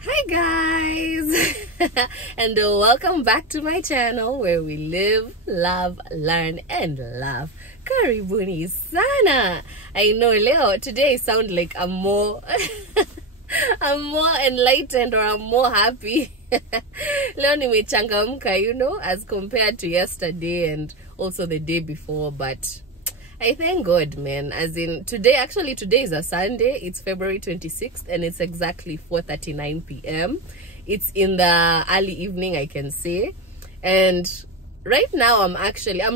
Hi guys and welcome back to my channel where we live, love, learn and laugh. Karibuni sana. I know Leo today I sound like I'm more I'm more enlightened or I'm more happy. Leo nimechangamka, you know, as compared to yesterday and also the day before, but I thank God, man. As in today is a Sunday. It's February 26th and it's exactly 4:39 p.m. It's in the early evening, I can say. And right now I'm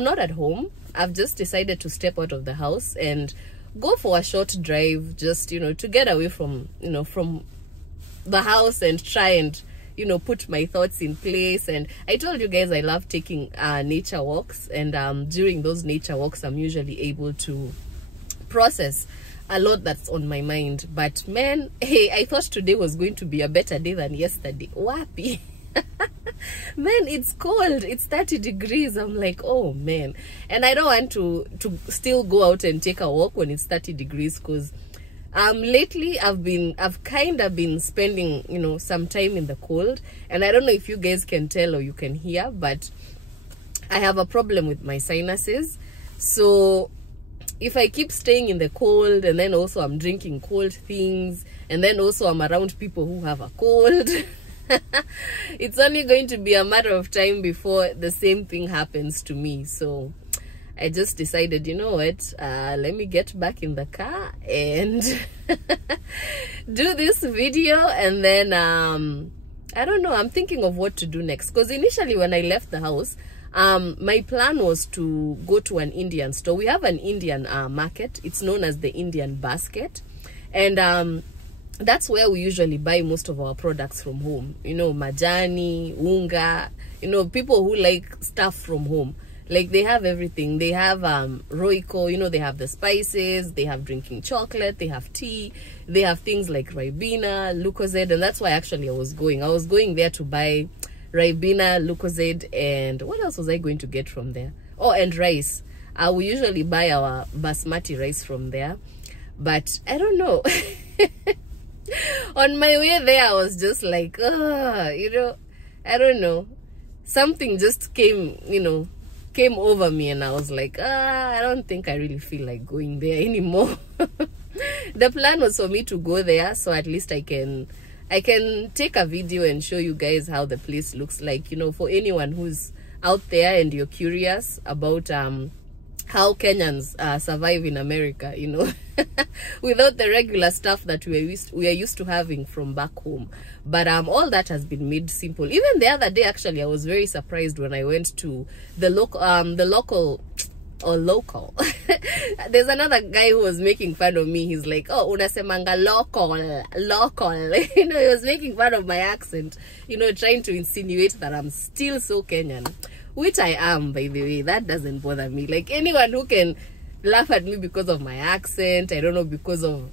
not at home. I've just decided to step out of the house and go for a short drive, just, you know, to get away from, you know, from the house and try and, you know, put my thoughts in place. And I told you guys I love taking nature walks, and during those nature walks I'm usually able to process a lot that's on my mind. But man, hey, I thought today was going to be a better day than yesterday. Wapi. Man, it's cold. It's 30 degrees. I'm like, oh man. And I don't want to still go out and take a walk when it's 30 degrees, because lately I've kind of been spending, you know, some time in the cold, and I don't know if you guys can tell or you can hear, but I have a problem with my sinuses. So if I keep staying in the cold, and then also I'm drinking cold things, and then also I'm around people who have a cold, it's only going to be a matter of time before the same thing happens to me. So I just decided, you know what, let me get back in the car and do this video. And then I don't know, I'm thinking of what to do next, because initially when I left the house, my plan was to go to an Indian store. We have an Indian market. It's known as the Indian basket, and that's where we usually buy most of our products from home, you know, majani, unga, you know, people who like stuff from home. Like, they have everything. They have Royco, you know, they have the spices, they have drinking chocolate, they have tea, they have things like Ribena, Lucozade. And that's why actually I was going there to buy Ribena, Lucozade, and what else was I going to get from there? Oh, and rice. We usually buy our basmati rice from there, but I don't know. On my way there I was just like, you know, I don't know, something just came over me, and I was like, I don't think I really feel like going there anymore. The plan was for me to go there, so at least I can take a video and show you guys how the place looks like, you know, for anyone who's out there and you're curious about how Kenyans survive in America, you know, without the regular stuff that we are used to having from back home. But all that has been made simple. Even the other day, actually, I was very surprised when I went to the local. There's another guy who was making fun of me. He's like, oh, unasemanga local. You know, he was making fun of my accent, you know, trying to insinuate that I'm still so Kenyan, which I am, by the way. That doesn't bother me. Like, anyone who can laugh at me because of my accent, I don't know, because of,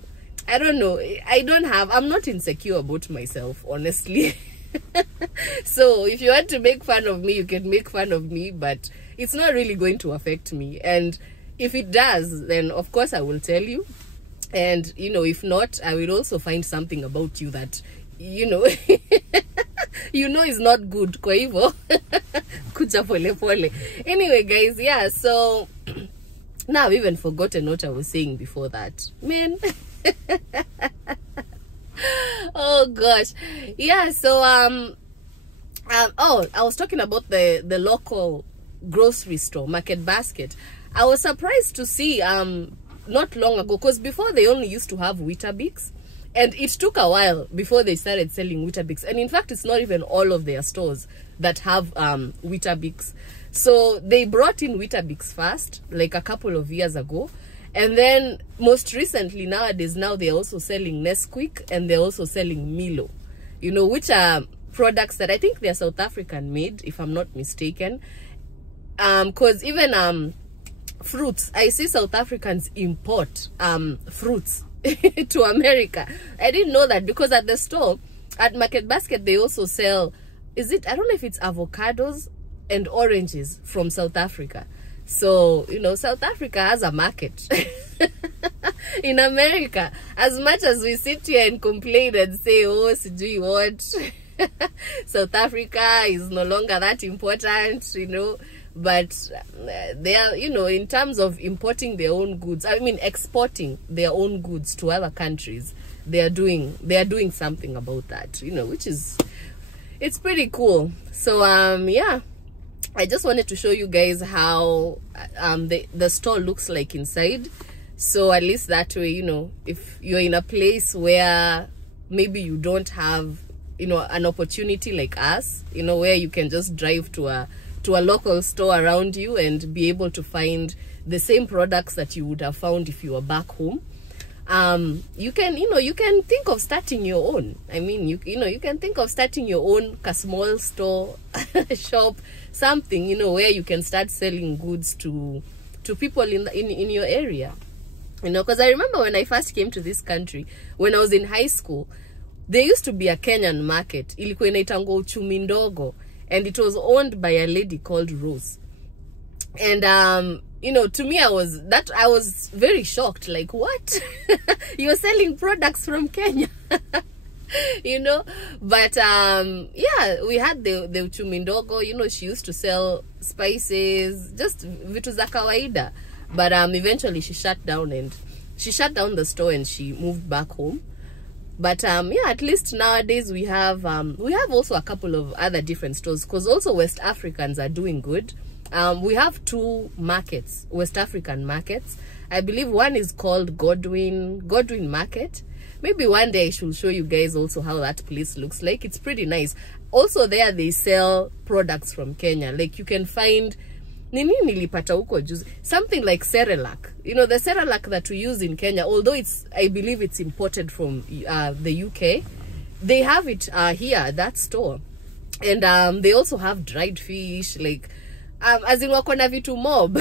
I don't know, I'm not insecure about myself, honestly. So if you want to make fun of me, you can make fun of me, but it's not really going to affect me. And if it does, then of course I will tell you. And, you know, if not, I will also find something about you that, you know, you know, is not good. Kwa hivyo, kucha pole pole. Anyway, guys, yeah, so now I've even forgotten what I was saying before that. Man. Oh gosh. Yeah, so oh, I was talking about the local grocery store, Market Basket. I was surprised to see not long ago, because before they only used to have Weetabix, and it took a while before they started selling Weetabix. And in fact, it's not even all of their stores that have Weetabix. So they brought in Weetabix first, like a couple of years ago. And then most recently, nowadays, now they're also selling Nesquik, and they're also selling Milo, you know, which are products that I think they're South African made, if I'm not mistaken. Because even fruits, I see South Africans import fruits to America. I didn't know that, because at the store, at Market Basket, they also sell, I don't know if it's avocados and oranges from South Africa. So, you know, South Africa has a market. In America, as much as we sit here and complain and say, oh, sijui what, South Africa is no longer that important, you know, but they are, you know, in terms of importing their own goods, I mean exporting their own goods to other countries, they are doing something about that, you know, which is, it's pretty cool. So yeah, I just wanted to show you guys how the store looks like inside. So at least that way, you know, if you're in a place where maybe you don't have, you know, an opportunity like us, you know, where you can just drive to a local store around you and be able to find the same products that you would have found if you were back home, you can, you know, you can think of starting your own. I mean, you know, you can think of starting your own small store, shop, something, you know, where you can start selling goods to people in your area. You know, because I remember when I first came to this country, when I was in high school, there used to be a Kenyan market, ilikuwa inaitangwa uchumi ndogo, and it was owned by a lady called Rose. And you know, to me, I was very shocked, like, what? You're selling products from Kenya? You know, but yeah, we had the uchumi ndogo, you know, she used to sell spices, just vitu za kawaida. But eventually she shut down the store and she moved back home. But yeah, at least nowadays we have also a couple of other different stores, because also West Africans are doing good. We have 2 markets, West African markets. I believe one is called Godwin Market. Maybe one day I should show you guys also how that place looks like. It's pretty nice. Also there they sell products from Kenya. Like you can find something like Cerelac. You know, the Cerelac that we use in Kenya, although I believe it's imported from the UK, they have it here at that store. And they also have dried fish, like as in wako na vitu mob.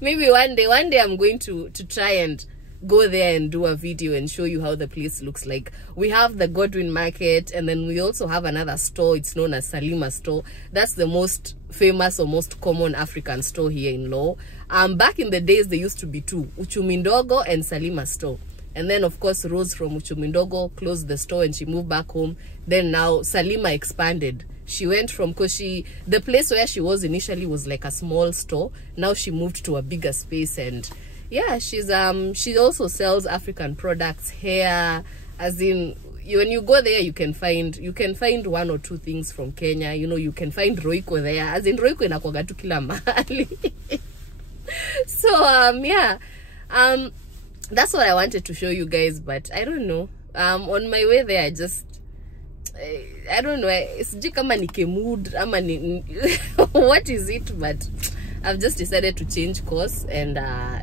Maybe one day I'm going to try and go there and do a video and show you how the place looks like. We have the Godwin Market, and then we also have another store. It's known as Salima store. That's the most famous or most common African store here in Law. Back in the days, there used to be 2, Uchumi Ndogo and Salima store. And then of course Rose from Uchumi Ndogo closed the store and she moved back home. Then now Salima expanded. She went from, because the place where she was initially was like a small store. Now she moved to a bigger space, and yeah, she also sells African products, hair, as in when you go there you can find 1 or 2 things from Kenya. You know, you can find Royco there, as in Royco inakuwaga tu kila mahali. So yeah, that's what I wanted to show you guys, but I don't know, on my way there I don't know, sijui kama nike mood ama what is it, but I've just decided to change course. And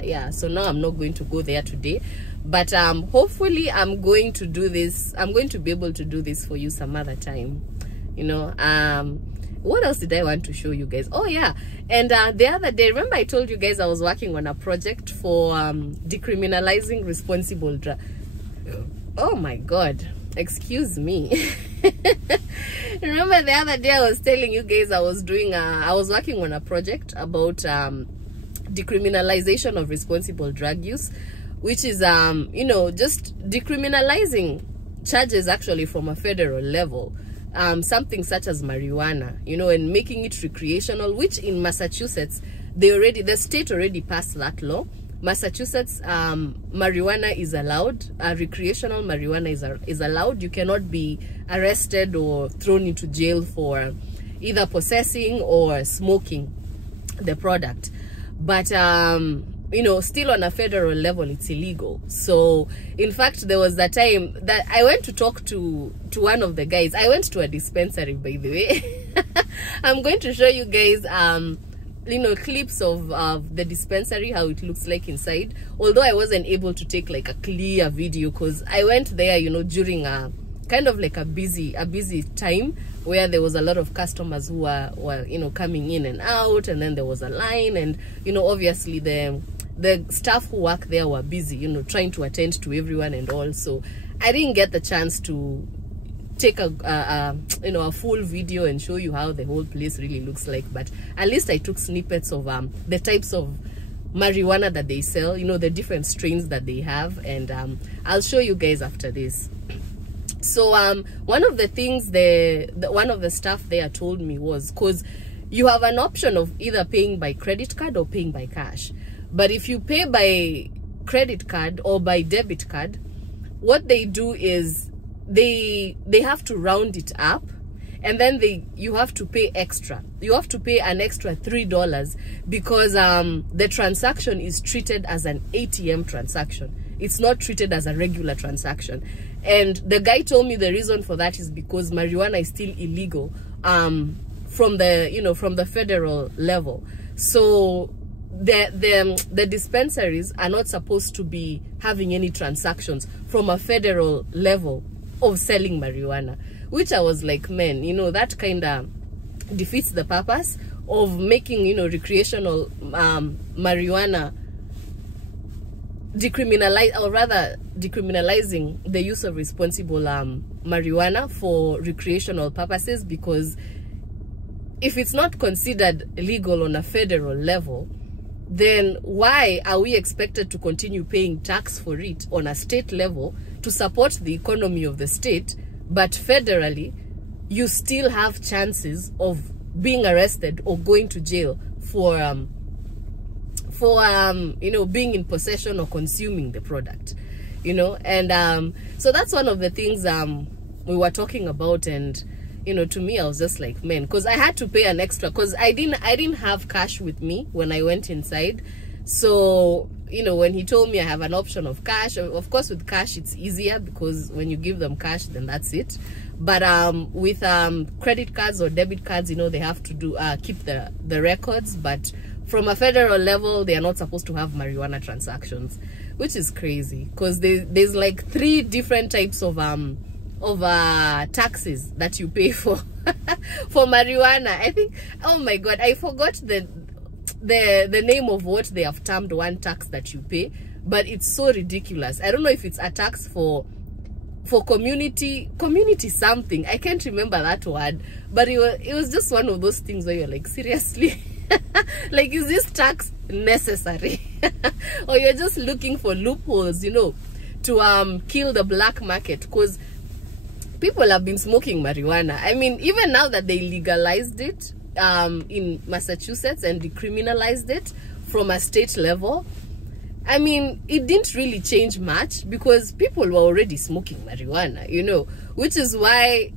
yeah, so now I'm not going to go there today, but hopefully I'm going to be able to do this for you some other time, you know. What else did I want to show you guys? Oh yeah, and the other day, remember I told you guys I was working on a project for decriminalizing responsible drug. Oh my god, excuse me. Remember the other day I was telling you guys I was working on a project about decriminalization of responsible drug use, which is you know, just decriminalizing charges actually from a federal level, something such as marijuana, you know, and making it recreational, which in Massachusetts the state already passed that law. Massachusetts, marijuana is allowed. Recreational marijuana is allowed. You cannot be arrested or thrown into jail for either possessing or smoking the product. But you know, still on a federal level it's illegal. So in fact there was that time that I went to talk to one of the guys. I went to a dispensary, by the way. I'm going to show you guys you know, clips of the dispensary, how it looks like inside, although I wasn't able to take like a clear video because I went there, you know, during a kind of like a busy time where there was a lot of customers who were you know, coming in and out, and then there was a line, and you know, obviously the staff who work there were busy, you know, trying to attend to everyone and all. So I didn't get the chance to take a you know, a full video and show you how the whole place really looks like, but at least I took snippets of the types of marijuana that they sell, you know, the different strains that they have, and I'll show you guys after this. So one of the things one of the staff there told me was, because you have an option of either paying by credit card or paying by cash, but if you pay by credit card or by debit card, what they do is they have to round it up, and then you have to pay extra. You have to pay an extra $3 because the transaction is treated as an ATM transaction. It's not treated as a regular transaction. And the guy told me the reason for that is because marijuana is still illegal from the federal level. So the dispensaries are not supposed to be having any transactions from a federal level of selling marijuana, which I was like, man, you know, that kind of defeats the purpose of making, you know, recreational marijuana decriminalize, or rather decriminalizing the use of responsible marijuana for recreational purposes, because if it's not considered legal on a federal level, then why are we expected to continue paying tax for it on a state level to support the economy of the state, but federally you still have chances of being arrested or going to jail for you know, being in possession or consuming the product, you know? And so that's one of the things we were talking about. And you know, to me, I was just like, man, because I had to pay an extra, because I didn't have cash with me when I went inside. So you know, when he told me I have an option of cash, of course with cash it's easier, because when you give them cash, then that's it. But with credit cards or debit cards, you know, they have to do keep the records, but from a federal level they are not supposed to have marijuana transactions, which is crazy, because there's like 3 different types of taxes that you pay for for marijuana. I think, oh my god, I forgot the name of what they have termed one tax that you pay, but it's so ridiculous. I don't know if it's a tax for community something. I can't remember that word, but it was just one of those things where you're like, seriously? Like, is this tax necessary? Or you're just looking for loopholes, you know, to kill the black market? Because people have been smoking marijuana. I mean, even now that they legalized it in Massachusetts and decriminalized it from a state level, I mean, it didn't really change much, because people were already smoking marijuana, you know, which is why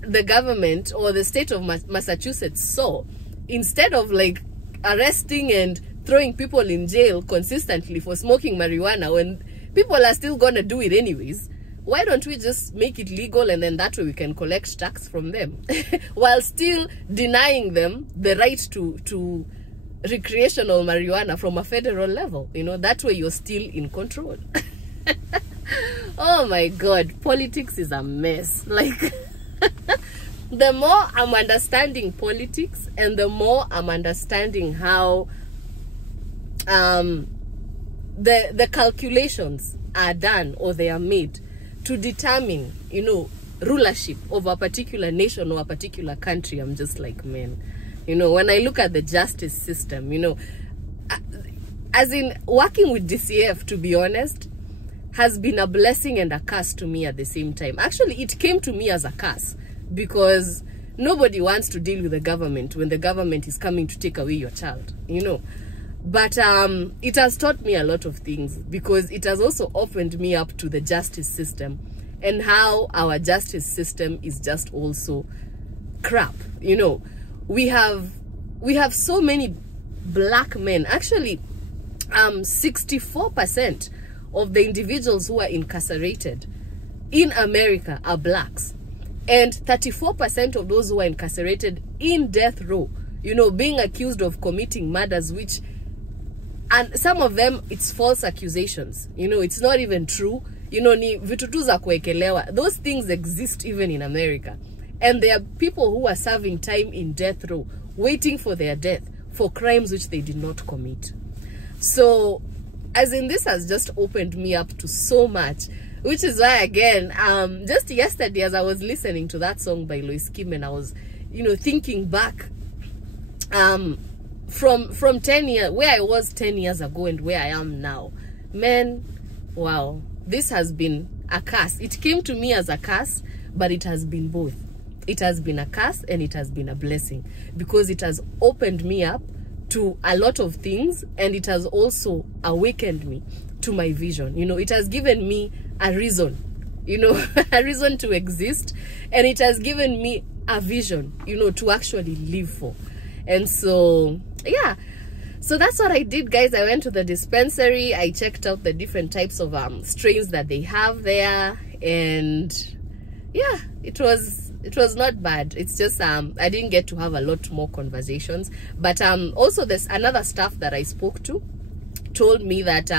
the government or the state of Massachusetts saw, instead of like arresting and throwing people in jail consistently for smoking marijuana when people are still gonna do it anyways, why don't we just make it legal, and then that way we can collect tax from them while still denying them the right to recreational marijuana from a federal level, you know? That way you're still in control. Oh my god, politics is a mess. Like the more I'm understanding politics, and the more I'm understanding how the calculations are done, or they are made to determine, you know, rulership of a particular nation or a particular country, I'm just like, man, you know, when I look at the justice system, you know, as in working with DCF, to be honest, has been a blessing and a curse to me at the same time. Actually, it came to me as a curse, because nobody wants to deal with the government when the government is coming to take away your child, you know. But it has taught me a lot of things, because it has also opened me up to the justice system, and how our justice system is just also crap, you know. We have so many black men. Actually 64% of the individuals who are incarcerated in America are blacks, and 34% of those who are incarcerated in death row, you know, being accused of committing murders, which, and some of them it's false accusations, you know, it's not even true, you know, ni vitu tu za kuekelewa. Those things exist even in America, and there are people who are serving time in death row waiting for their death for crimes which they did not commit. So as in, this has just opened me up to so much, which is why, again, just yesterday as I was listening to that song by Lois Kim, and I was, you know, thinking back from 10 years, where I was 10 years ago and where I am now, man, wow, this has been a curse. It came to me as a curse, but it has been both. It has been a curse and it has been a blessing, because it has opened me up to a lot of things, and it has also awakened me to my vision. You know, it has given me a reason, you know, a reason to exist, and it has given me a vision, you know, to actually live for. And so, yeah, so that's what I did, guys. I went to the dispensary, I checked out the different types of strains that they have there, and yeah, it was not bad. It's just I didn't get to have a lot more conversations, but also there's another staff that I spoke to told me that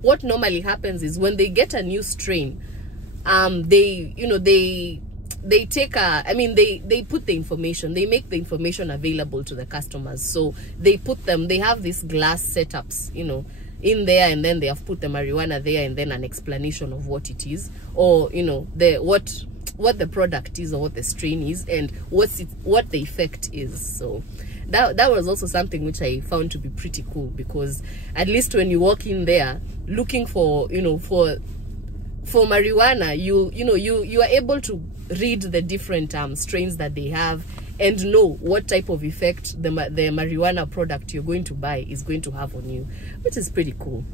what normally happens is when they get a new strain, they, you know, they take they put the information, they make the information available to the customers. So they have these glass setups, you know, in there, and then they have put the marijuana there, and then an explanation of what it is, or, you know, what the product is, or what the strain is, and what the effect is. So that was also something which I found to be pretty cool, because at least when you walk in there looking for, you know, for marijuana, you are able to read the different strains that they have and know what type of effect the marijuana product you're going to buy is going to have on you, which is pretty cool.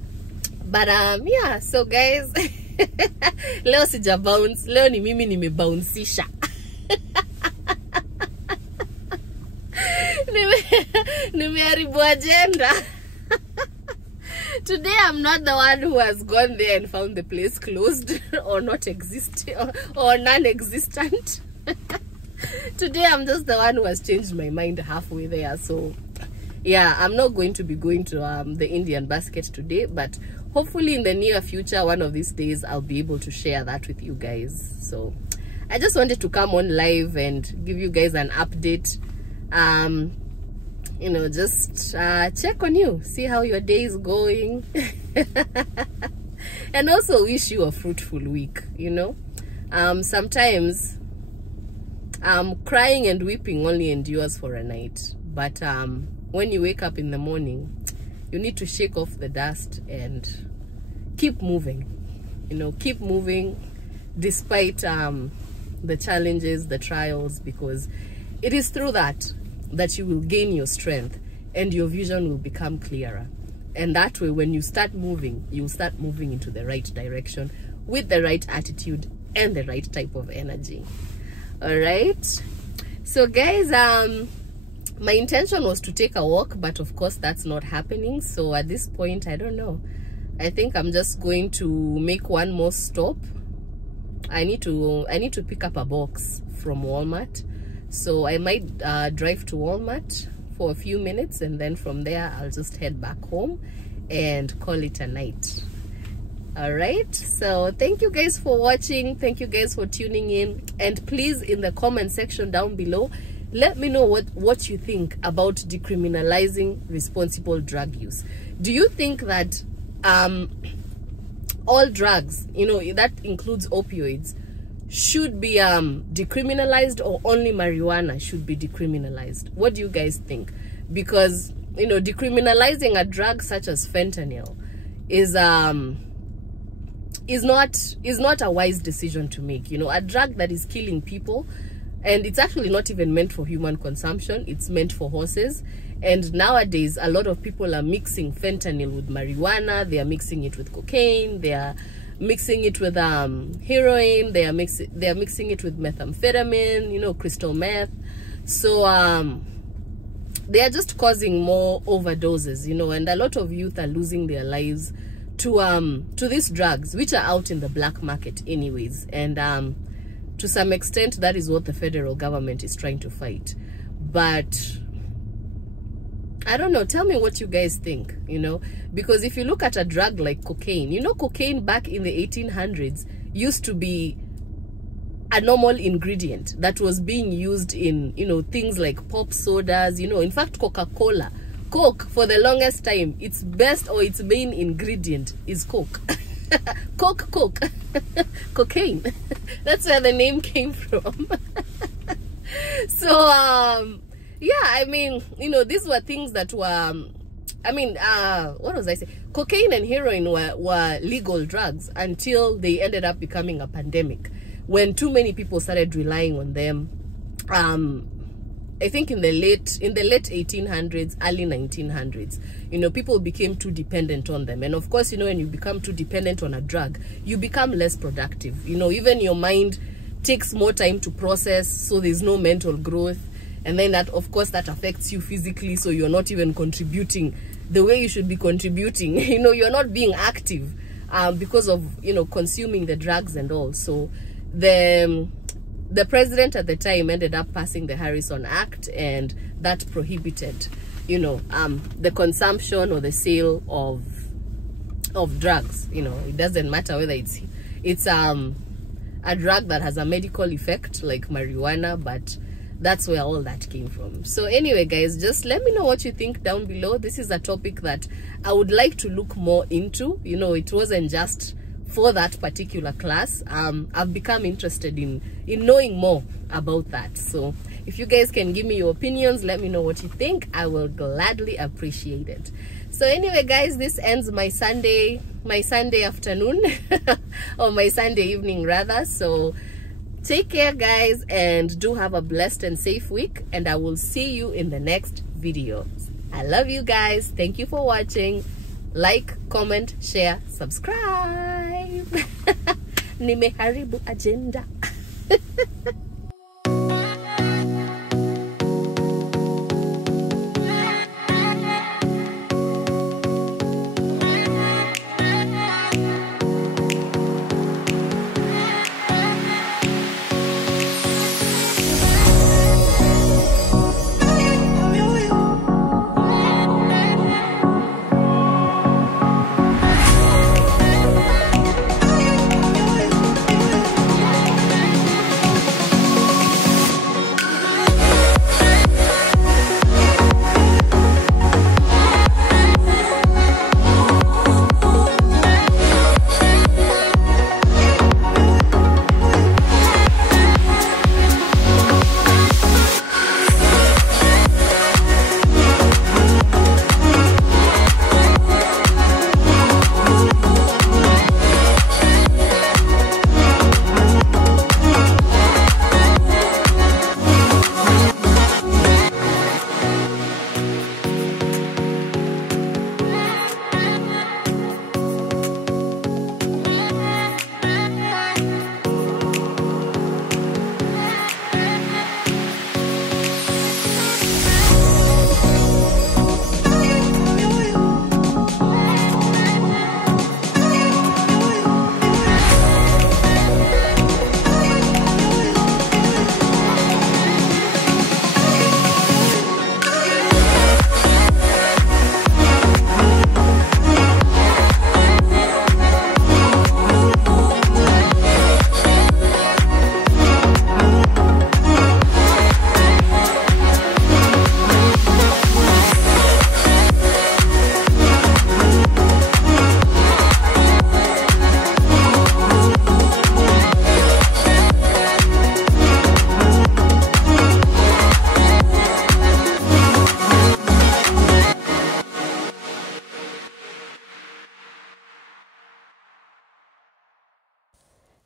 But yeah, so guys, leo sija bounce, leo ni mimi nimebounceisha. Nimeharibu agenda. Today I'm not the one who has gone there and found the place closed or not existing or non-existent. Today I'm just the one who has changed my mind halfway there. So yeah, I'm not going to be going to the Indian basket today, but hopefully in the near future, one of these days, I'll be able to share that with you guys. So I just wanted to come on live and give you guys an update. You know, just check on you, see how your day is going, and also wish you a fruitful week. You know, sometimes crying and weeping only endures for a night, but when you wake up in the morning, you need to shake off the dust and keep moving. You know, keep moving despite the challenges, the trials, because it is through that you will gain your strength and your vision will become clearer. And that way, when you start moving, you'll start moving into the right direction with the right attitude and the right type of energy. All right, so guys, my intention was to take a walk, but of course that's not happening. So at this point, I don't know, I think I'm just going to make one more stop. I need to pick up a box from Walmart, so I might drive to Walmart for a few minutes, and then from there I'll just head back home and call it a night. All right, so thank you guys for watching, thank you guys for tuning in, and please, in the comment section down below, let me know what you think about decriminalizing responsible drug use. Do you think that all drugs, you know, that includes opioids, should be decriminalized, or only marijuana should be decriminalized? What do you guys think? Because, you know, decriminalizing a drug such as fentanyl is not a wise decision to make. You know, a drug that is killing people, and it's actually not even meant for human consumption, it's meant for horses. And nowadays a lot of people are mixing fentanyl with marijuana, they are mixing it with cocaine, they are mixing it with heroin, they are mixing it with methamphetamine, you know, crystal meth. So they are just causing more overdoses, you know, and a lot of youth are losing their lives to these drugs, which are out in the black market anyways. And to some extent, that is what the federal government is trying to fight. But I don't know, tell me what you guys think, you know, because if you look at a drug like cocaine, you know, cocaine back in the 1800s used to be a normal ingredient that was being used in, you know, things like pop sodas, you know. In fact, Coca-Cola, Coke, for the longest time, its best or its main ingredient is Coke. Coke. Cocaine. That's where the name came from. So yeah, I mean, you know, these were things that were what was I saying? Cocaine and heroin were legal drugs until they ended up becoming a pandemic, when too many people started relying on them. I think in the late 1800s, early 1900s, you know, people became too dependent on them. And of course, you know, when you become too dependent on a drug, you become less productive. You know, even your mind takes more time to process, so there's no mental growth. And then that, of course, that affects you physically, so you're not even contributing the way you should be contributing. You know, you're not being active because of, you know, consuming the drugs and all. So the president at the time ended up passing the Harrison Act, and that prohibited, you know, the consumption or the sale of drugs. You know, it doesn't matter whether it's a drug that has a medical effect like marijuana, but that's where all that came from. So anyway, guys, just let me know what you think down below. This is a topic that I would like to look more into. You know, it wasn't just for that particular class. I've become interested in knowing more about that. So if you guys can give me your opinions, let me know what you think. I will gladly appreciate it. So anyway, guys, this ends my Sunday afternoon or my Sunday evening rather. So take care, guys, and do have a blessed and safe week, and I will see you in the next video. I love you guys. Thank you for watching. Like, comment, share, subscribe. Nimeharibu agenda.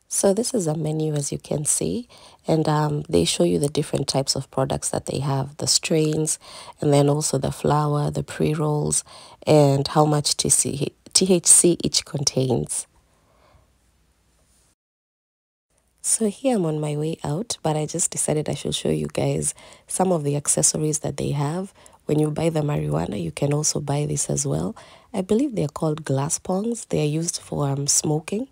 So this is a menu, as you can see, and they show you the different types of products that they have, the strains, and then also the flour, the pre-rolls, and how much THC each contains. So here I'm on my way out, but I just decided I should show you guys some of the accessories that they have. When you buy the marijuana, you can also buy this as well. I believe they're called glass pongs. They are used for smoking.